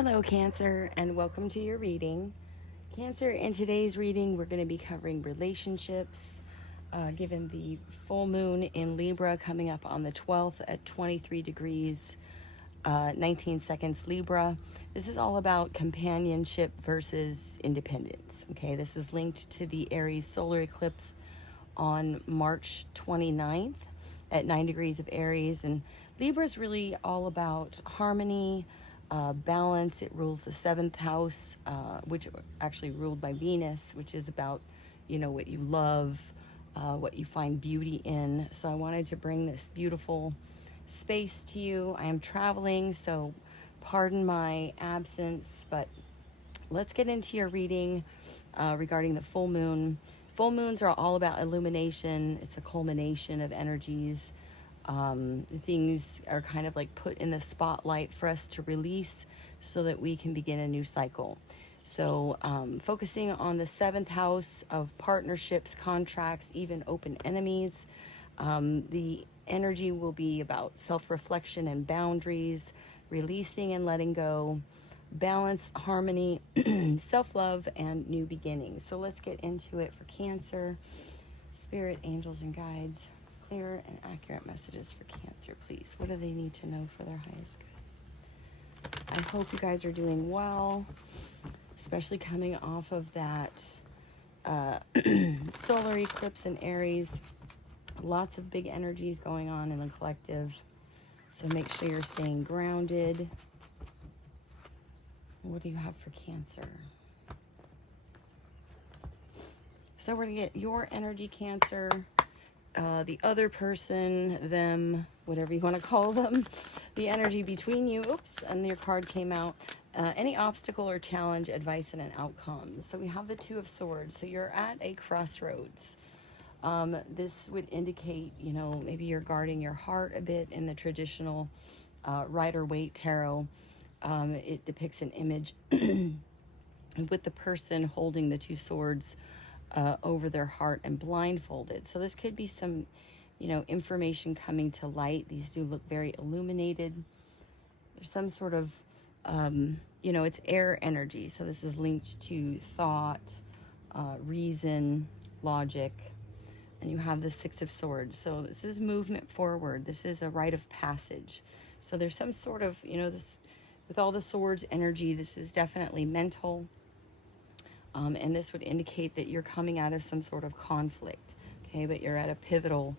Hello, Cancer, and welcome to your reading. Cancer, in today's reading, we're going to be covering relationships, given the full moon in Libra coming up on the 12th at 23 degrees, 19 seconds Libra. This is all about companionship versus independence. Okay, this is linked to the Aries solar eclipse on March 29th at 9 degrees of Aries. And Libra is really all about harmony, balance. It rules the 7th house, which actually ruled by Venus, which is about, what you love, what you find beauty in. So I wanted to bring this beautiful space to you. I am traveling, so pardon my absence, but let's get into your reading regarding the full moon. Full moons are all about illumination. It's a culmination of energies. Things are kind of like put in the spotlight for us to release so that we can begin a new cycle. So focusing on the 7th house of partnerships, contracts, even open enemies. The energy will be about self-reflection and boundaries, releasing and letting go, balance, harmony, self-love, and new beginnings. So let's get into it for Cancer. Spirit, angels, and guides, clear and accurate messages for Cancer, please. What do they need to know for their highest good? I hope you guys are doing well, especially coming off of that solar eclipse in Aries. Lots of big energies going on in the collective. So make sure you're staying grounded. What do you have for Cancer? So we're going to get your energy, Cancer. The other person, them, whatever you want to call them, the energy between you. Oops, and your card came out. Any obstacle or challenge, advice, and an outcome. So we have the Two of Swords. So you're at a crossroads. This would indicate, maybe you're guarding your heart a bit in the traditional Rider-Waite tarot. It depicts an image with the person holding the two swords over their heart and blindfolded. So this could be some, information coming to light. These do look very illuminated. There's some sort of, it's air energy. So this is linked to thought, reason, logic. And you have the Six of Swords. So this is movement forward. This is a rite of passage. So there's some sort of, this, with all the swords energy, this is definitely mental. And this would indicate that you're coming out of some sort of conflict, okay? But you're at a pivotal,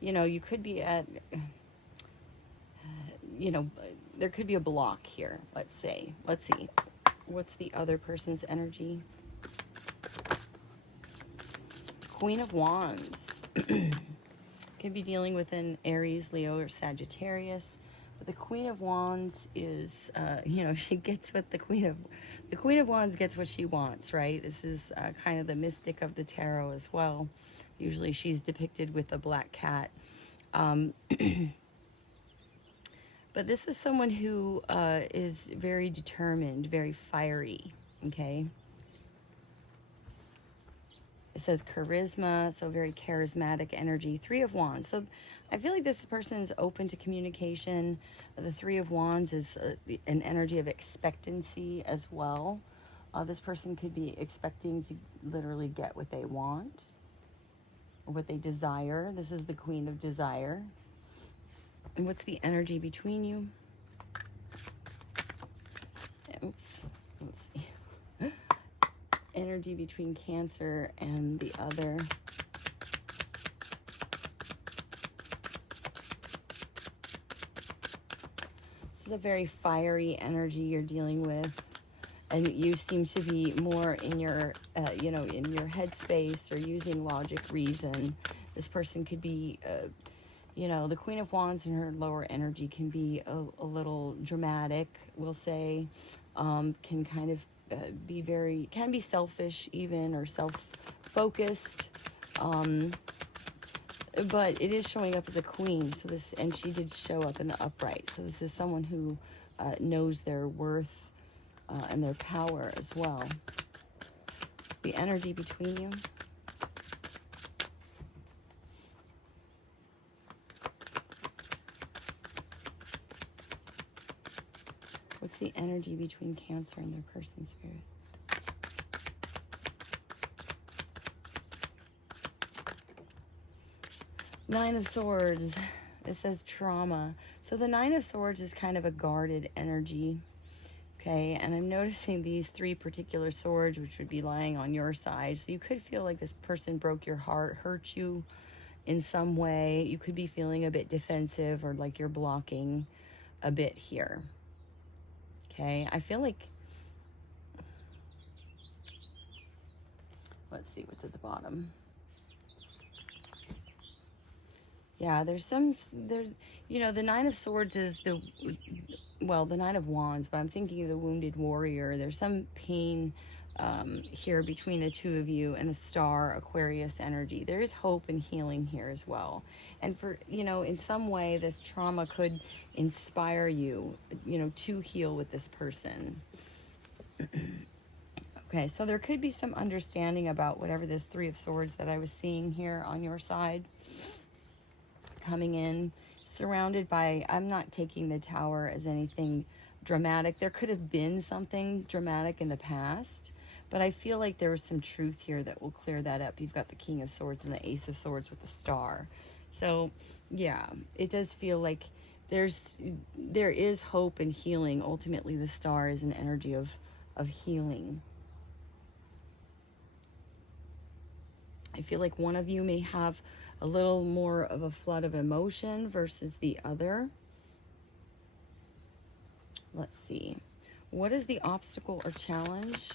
you could be at, there could be a block here, let's say. Let's see. What's the other person's energy? Queen of Wands. Could be dealing with an Aries, Leo, or Sagittarius. But the Queen of Wands is, she gets what the Queen of Wands gets what she wants, right? This is kind of the mystic of the tarot as well. Usually she's depicted with a black cat. But this is someone who is very determined, very fiery, okay? It says charisma, so very charismatic energy. Three of Wands. So I feel like this person is open to communication. The Three of Wands is an energy of expectancy as well. This person could be expecting to literally get what they want or what they desire. This is the Queen of Desire. And what's the energy between you? Oops. Let's see. Energy between Cancer and the other. This is a very fiery energy you're dealing with, and you seem to be more in your, in your headspace or using logic, reason. This person could be, the Queen of Wands in her lower energy can be a little dramatic, we'll say, can kind of can be selfish even, or self-focused, but it is showing up as a queen. So this, and she did show up in the upright. So this is someone who knows their worth and their power as well. The energy between you. What's the energy between Cancer and their person, Spirit? Nine of Swords. It says trauma. So the Nine of Swords is kind of a guarded energy. Okay, and I'm noticing these three particular swords, which would be lying on your side. So you could feel like this person broke your heart, hurt you in some way. You could be feeling a bit defensive or like you're blocking a bit here. Okay, I feel like, let's see what's at the bottom. Yeah, there's, you know, the Nine of Swords is the Nine of Wands, but I'm thinking of the wounded warrior. There's some pain here between the two of you and the Star Aquarius energy. There is hope and healing here as well. And for, you know, in some way, this trauma could inspire you, you know, to heal with this person. Okay, so there could be some understanding about whatever this Three of Swords that I was seeing here on your side. Coming in, surrounded by, I'm not taking the Tower as anything dramatic. There could have been something dramatic in the past, but I feel like there was some truth here that will clear that up. You've got the King of Swords and the Ace of Swords with the Star. So, yeah, it does feel like there is hope and healing. Ultimately, the Star is an energy of healing. I feel like one of you may have a little more of a flood of emotion versus the other. Let's see. What is the obstacle or challenge?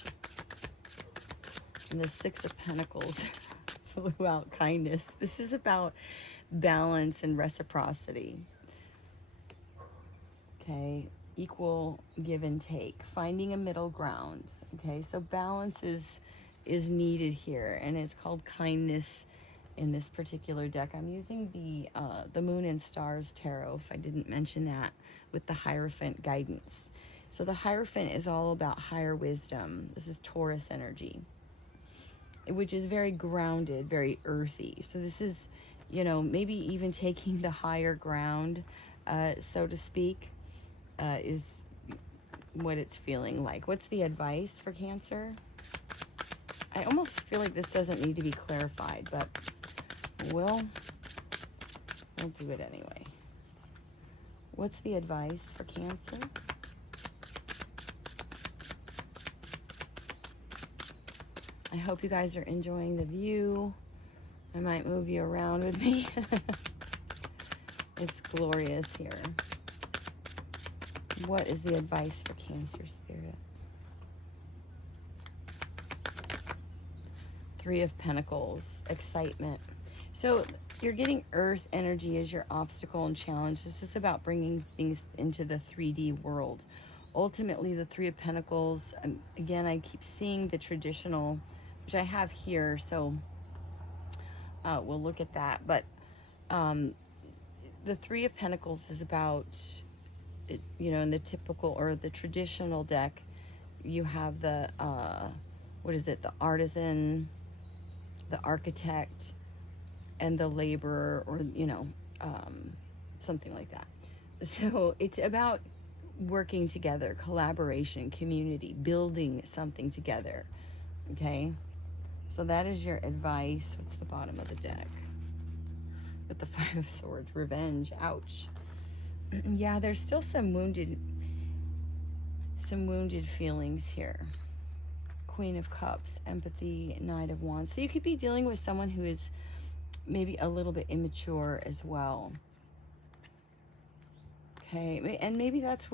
And the Six of Pentacles flew out. Kindness. This is about balance and reciprocity. Okay. Equal give and take. Finding a middle ground. Okay. So balance is needed here. And it's called kindness in this particular deck. I'm using the Moon and Stars Tarot, if I didn't mention that, with the Hierophant guidance. So the Hierophant is all about higher wisdom. This is Taurus energy, which is very grounded, very earthy. So this is, you know, maybe even taking the higher ground, so to speak, is what it's feeling like. What's the advice for Cancer? I almost feel like this doesn't need to be clarified, but we'll do it anyway. What's the advice for Cancer? I hope you guys are enjoying the view. I might move you around with me. It's glorious here. What is the advice for Cancer, Spirit? Three of Pentacles, excitement. So you're getting earth energy as your obstacle and challenge. This is about bringing things into the 3D world. Ultimately, the Three of Pentacles, again, I keep seeing the traditional, which I have here, so we'll look at that. But the Three of Pentacles is about, you know, in the typical or the traditional deck, you have the, what is it, the artisan, the architect, and the laborer, or, you know, something like that. So it's about working together, collaboration, community, building something together. Okay, so that is your advice. What's the bottom of the deck? With the Five of Swords, revenge. Ouch. Yeah, there's still some wounded feelings here. Queen of Cups, empathy, Knight of Wands. So you could be dealing with someone who is maybe a little bit immature as well. Okay, and maybe that's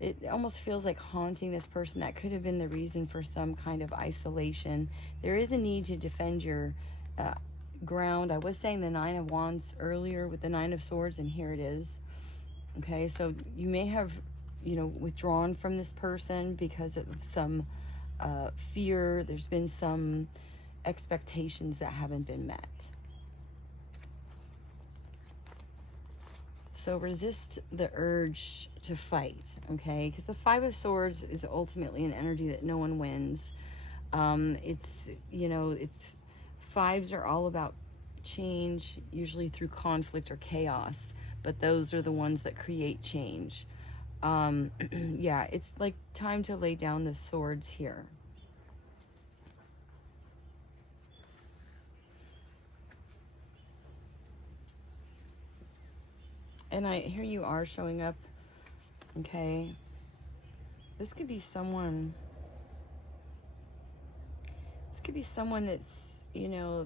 it almost feels like haunting this person. That could have been the reason for some kind of isolation. There is a need to defend your ground. I was saying the Nine of Wands earlier with the Nine of Swords, and here it is. Okay, so you may have, you know, withdrawn from this person because of some fear. There's been some expectations that haven't been met. So resist the urge to fight, okay? Because the Five of Swords is ultimately an energy that no one wins. It's, you know, fives are all about change, usually through conflict or chaos, but those are the ones that create change. Yeah, it's like time to lay down the swords here. And here you are showing up, okay? This could be someone that's,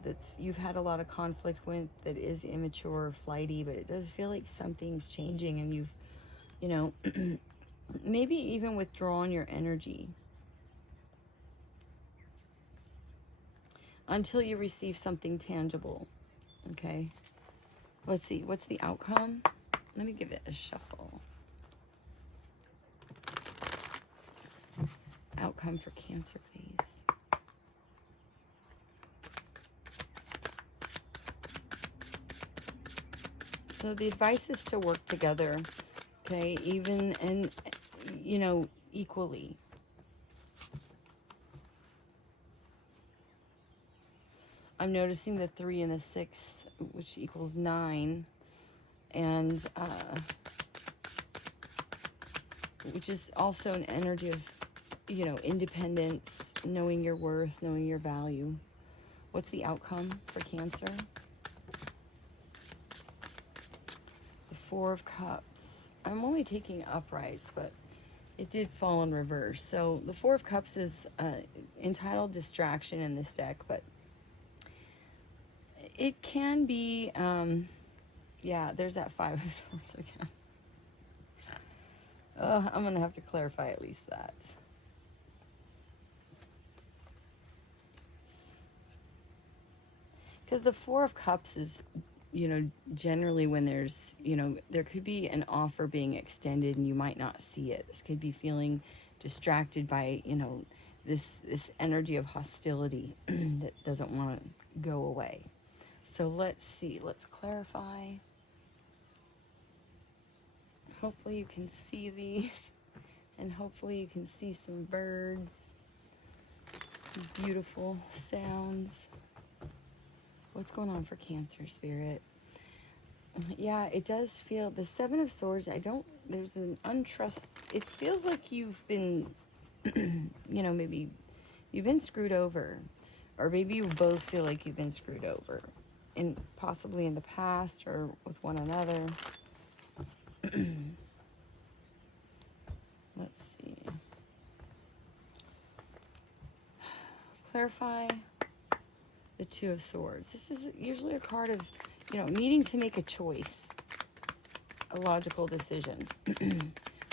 that's you've had a lot of conflict with, that is immature or flighty, but it does feel like something's changing, and you've, maybe even withdrawn your energy until you receive something tangible, okay? Let's see, what's the outcome? Let me give it a shuffle. Outcome for Cancer, please. So the advice is to work together, okay, even and, equally. I'm noticing the 3 and the 6, which equals 9, and which is also an energy of, independence, knowing your worth, knowing your value. What's the outcome for Cancer? The 4 of Cups. I'm only taking uprights, but it did fall in reverse. So the 4 of Cups is entitled Distraction in this deck, but it can be, yeah, there's that 5 of Swords again. I'm going to have to clarify at least that. Because the 4 of Cups is, generally when there's, there could be an offer being extended and you might not see it. This could be feeling distracted by, this energy of hostility that doesn't want to go away. So let's see, let's clarify. Hopefully you can see these, and hopefully you can see some birds, beautiful sounds. What's going on for Cancer, Spirit? Yeah, it does feel, the 7 of Swords, there's an untrust, it feels like you've been, maybe you've been screwed over, or maybe you both feel like you've been screwed over, and possibly in the past or with one another. Let's see. Clarify the 2 of Swords. This is usually a card of, needing to make a choice, a logical decision.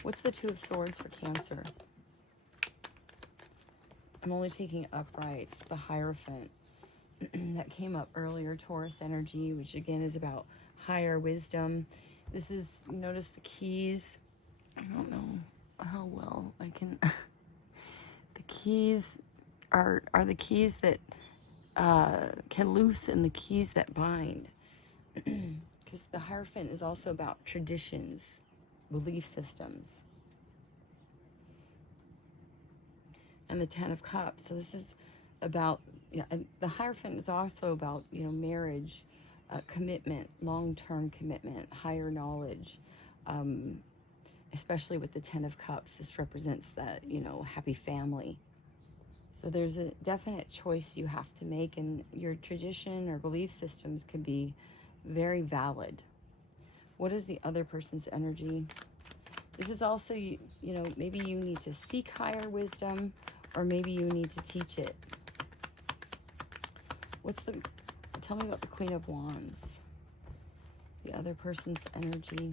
What's the 2 of Swords for Cancer? I'm only taking uprights, the Hierophant. That came up earlier, Taurus energy, which again is about higher wisdom. This is, notice the keys. I don't know how well I can. The keys are the keys that can loosen, the keys that bind. Because the Hierophant is also about traditions, belief systems. And the 10 of Cups. So this is about, the Hierophant is also about, marriage, commitment, long-term commitment, higher knowledge. Especially with the 10 of Cups, this represents that, happy family. So there's a definite choice you have to make, and your tradition or belief systems can be very valid. What is the other person's energy? This is also, maybe you need to seek higher wisdom, or maybe you need to teach it. Tell me about the Queen of Wands. The other person's energy.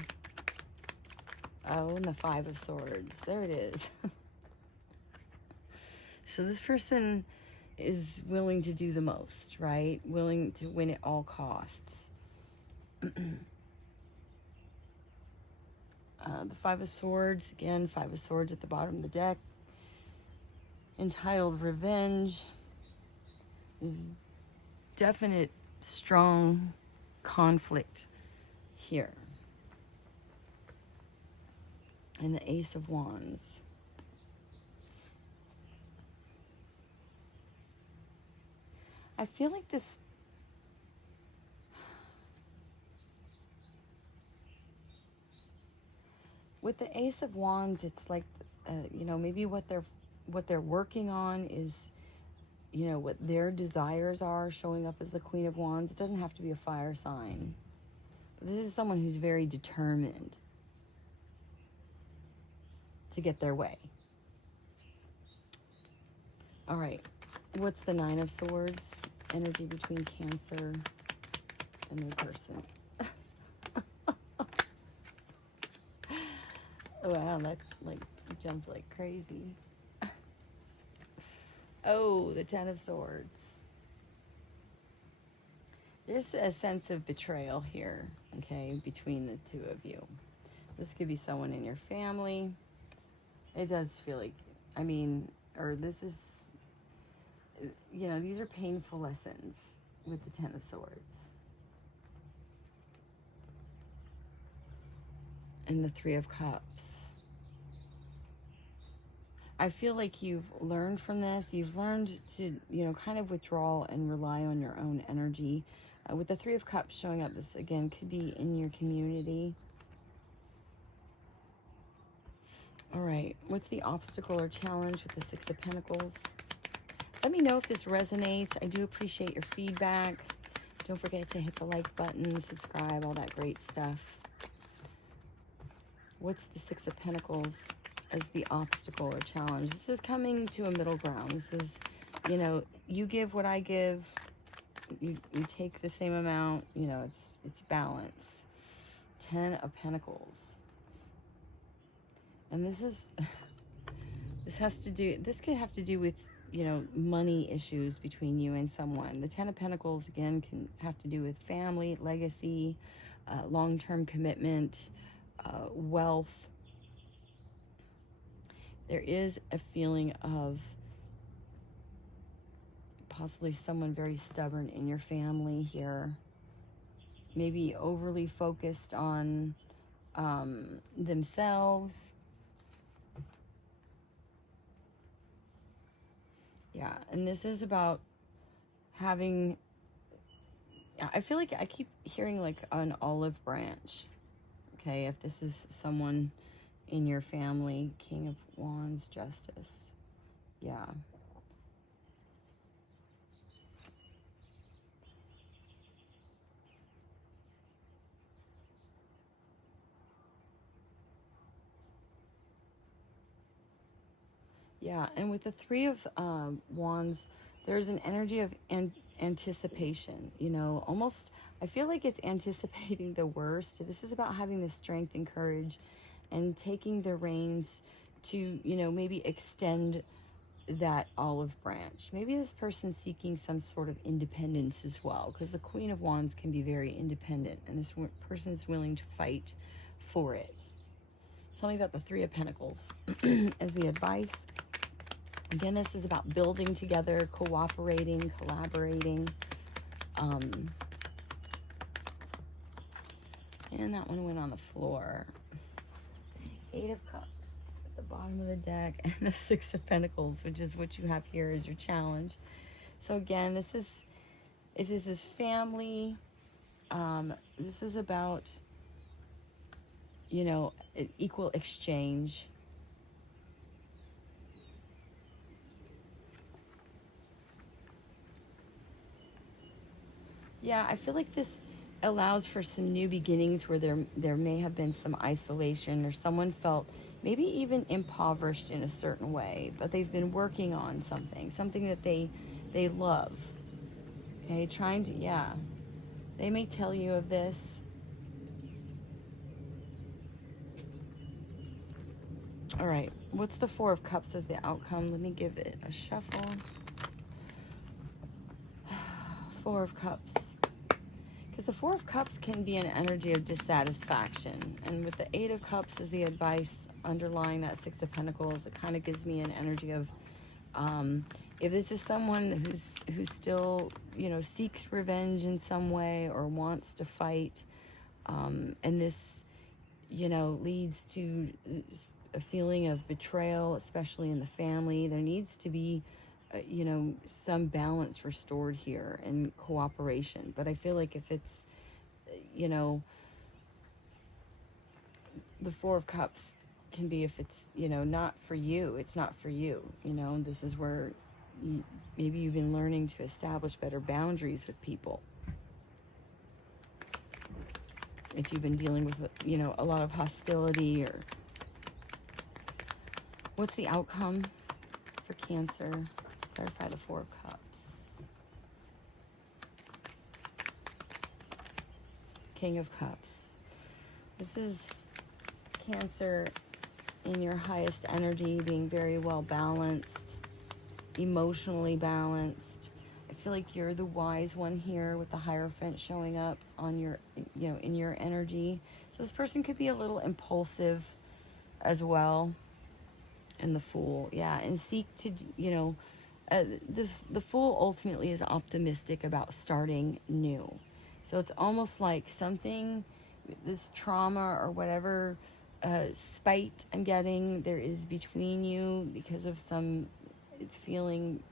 Oh, and the 5 of Swords. There it is. So this person is willing to do the most, right? Willing to win at all costs. The 5 of Swords, again, 5 of Swords at the bottom of the deck. Entitled Revenge. There's definite, strong conflict here. And the Ace of Wands. I feel like this, with the Ace of Wands, it's like, you know, maybe what they're working on is, you know, what their desires are, showing up as the Queen of Wands. It doesn't have to be a fire sign. But this is someone who's very determined to get their way. All right. What's the Nine of Swords? Energy between Cancer and their person. Wow, that like jumped like crazy. Oh, the Ten of Swords. There's a sense of betrayal here, okay, between the two of you. This could be someone in your family. It does feel like, I mean, or this is, you know, these are painful lessons with the Ten of Swords. And the Three of Cups. I feel like you've learned from this. You've learned to, you know, kind of withdraw and rely on your own energy. With the Three of Cups showing up, this again could be in your community. All right, what's the obstacle or challenge with the Six of Pentacles? Let me know if this resonates. I do appreciate your feedback. Don't forget to hit the like button, subscribe, all that great stuff. What's the Six of Pentacles as the obstacle or challenge? This is coming to a middle ground. This is, you know, you give what I give. You take the same amount. You know, it's balance. Ten of Pentacles. And this could have to do with, you know, money issues between you and someone. The Ten of Pentacles, again, can have to do with family, legacy, long-term commitment, wealth. There is a feeling of possibly someone very stubborn in your family here. Maybe overly focused on themselves. Yeah, and this is about having, I feel like I keep hearing like an olive branch. Okay, if this is someone in your family. King of Wands, Justice. Yeah. Yeah, and with the Three of Wands, there's an energy of anticipation, you know, almost, I feel like it's anticipating the worst. This is about having the strength and courage and taking the reins to, you know, maybe extend that olive branch. Maybe this person's seeking some sort of independence as well, because the Queen of Wands can be very independent, and this person's willing to fight for it. Tell me about the Three of Pentacles as the advice. Again, this is about building together, cooperating, collaborating. And that one went on the floor. Eight of Cups at the bottom of the deck, and the Six of Pentacles, which is what you have here as your challenge. So again, this is, if this is family, this is about, you know, equal exchange. Yeah, I feel like this allows for some new beginnings where there may have been some isolation, or someone felt maybe even impoverished in a certain way, but they've been working on something that they love. Okay, trying to, yeah. They may tell you of this. All right, what's the Four of Cups as the outcome? Let me give it a shuffle. Four of Cups. Because the Four of Cups can be an energy of dissatisfaction. And with the Eight of Cups as the advice underlying that Six of Pentacles, it kind of gives me an energy of, if this is someone who's still, you know, seeks revenge in some way or wants to fight, and this, you know, leads to a feeling of betrayal, especially in the family, there needs to be, you know, some balance restored here and cooperation. But I feel like if it's, you know, the Four of Cups, can be if it's, not for you, it's not for you. This is where maybe you've been learning to establish better boundaries with people. If you've been dealing with, a lot of hostility, or what's the outcome for Cancer? Clarify the Four of Cups. King of Cups. This is Cancer in your highest energy, being very well balanced, emotionally balanced. I feel like you're the wise one here with the Hierophant showing up on your, in your energy. So this person could be a little impulsive as well. And the Fool, yeah, and seek to, the Fool ultimately is optimistic about starting new. So it's almost like something, this trauma or whatever spite I'm getting there is between you because of some feeling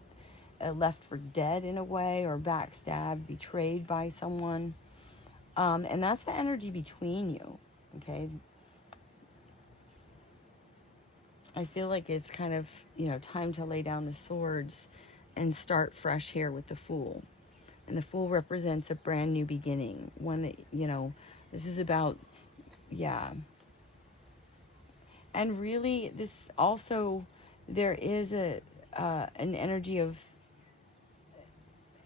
left for dead in a way, or backstabbed, betrayed by someone. And that's the energy between you, okay? I feel like it's kind of, time to lay down the swords and start fresh here with the Fool. And the Fool represents a brand new beginning. One that, this is about, yeah. And really, this also, there is an energy of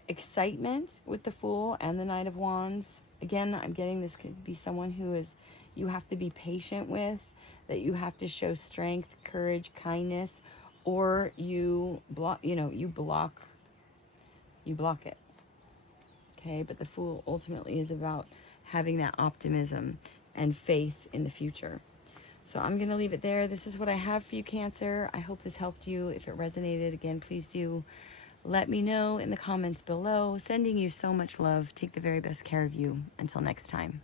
excitement with the Fool and the Knight of Wands. Again, I'm getting this could be someone who is, you have to be patient with, that you have to show strength, courage, kindness, or you block, you block it. Okay, but the Fool ultimately is about having that optimism and faith in the future. So I'm going to leave it there. This is what I have for you, Cancer. I hope this helped you. If it resonated, again, please do let me know in the comments below. Sending you so much love. Take the very best care of you. Until next time.